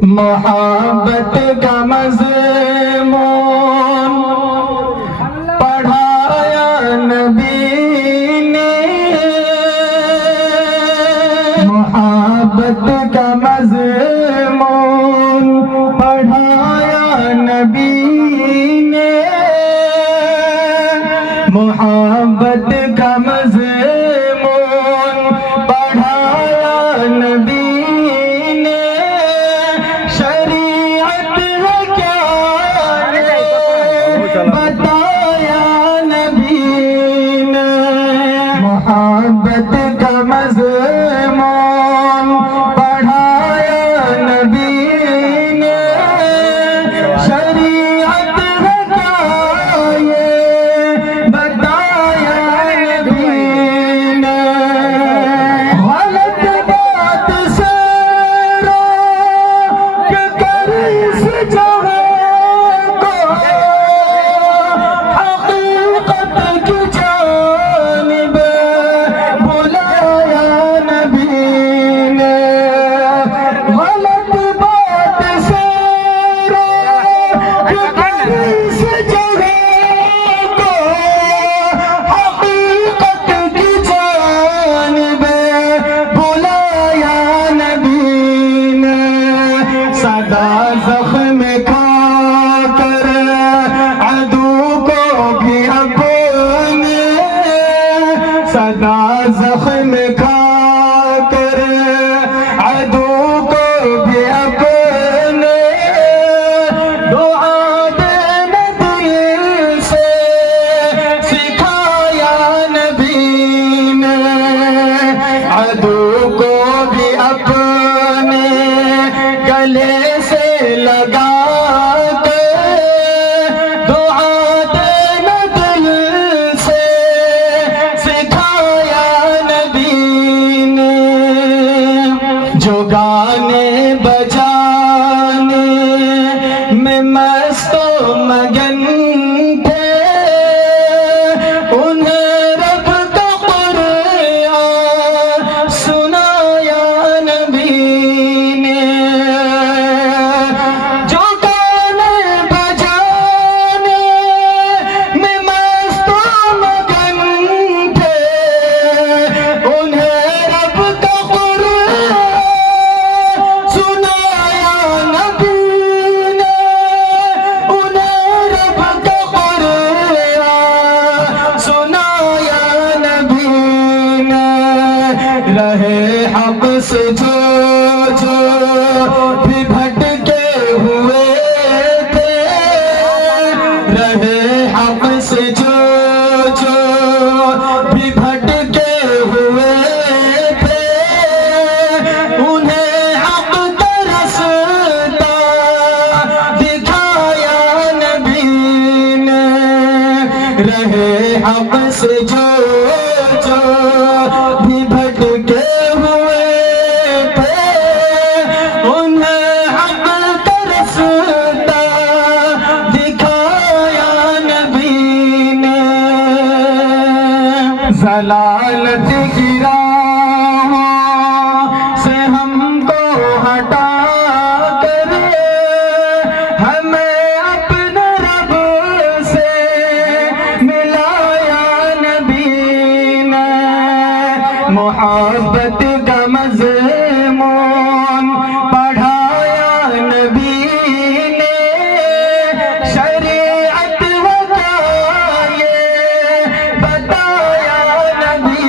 محبت کا مضمون پڑھایا نبی نے، محبت کا مضمون پڑھایا نبی نے، محبت کا مضمون پڑھایا نبی نے، شریعت ہے کیا بتایا نبی نے، محبت کا مضمون پڑھایا نبی نے، شریعت ہے کیا یہ بتایا نبی نے، غلط بات سے روک کر اس جگہ کو حقیقت کی جانب بلایا نبی نے، غلط بات سے روک کر اس جگہ کو حقیقت کی جانب بلایا نبی نے، صدا زخم کھا کر عدو کو بھی اپنے، صدا زخم کھا کر عدو کو بھی اپنے، دعا دینا دل سے سکھایا نبی نے، عدو کو بھی اپنے گلے سے لگا کے دعا دینا دل سے سکھایا نبی نے، جو گانے بجانے میں مست و مگن تھے، انہیں رب کا قرآن سنایا نبی نے، جو گانے بجانے میں مست و مگن تھے، انہیں رب کا قرآن سنایا نبی نے، انہیں رب کا قرآن سنایا نبی نے، رہے حق سے جو بھی بھٹکے ہوئے تھے، رہے حق سے جو بھی بھٹکے ہوئے تھے، انہیں حق کا رستہ دکھایا نبی نے، رہے حق سے جو بھی بھٹکے ہوئے تھے، انہیں حق کا رستہ دکھایا نبی نے، ضلالت کی راہوں سے ہم کو ہٹا کر ہمیں اپنے رب سے ملایا نبی نے، محبت کا مضمون پڑھایا نبی نے، شریعت ہے کیا یہ بتایا نبی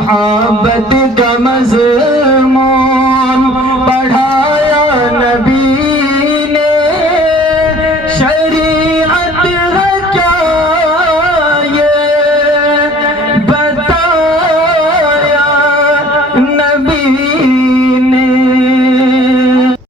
محبت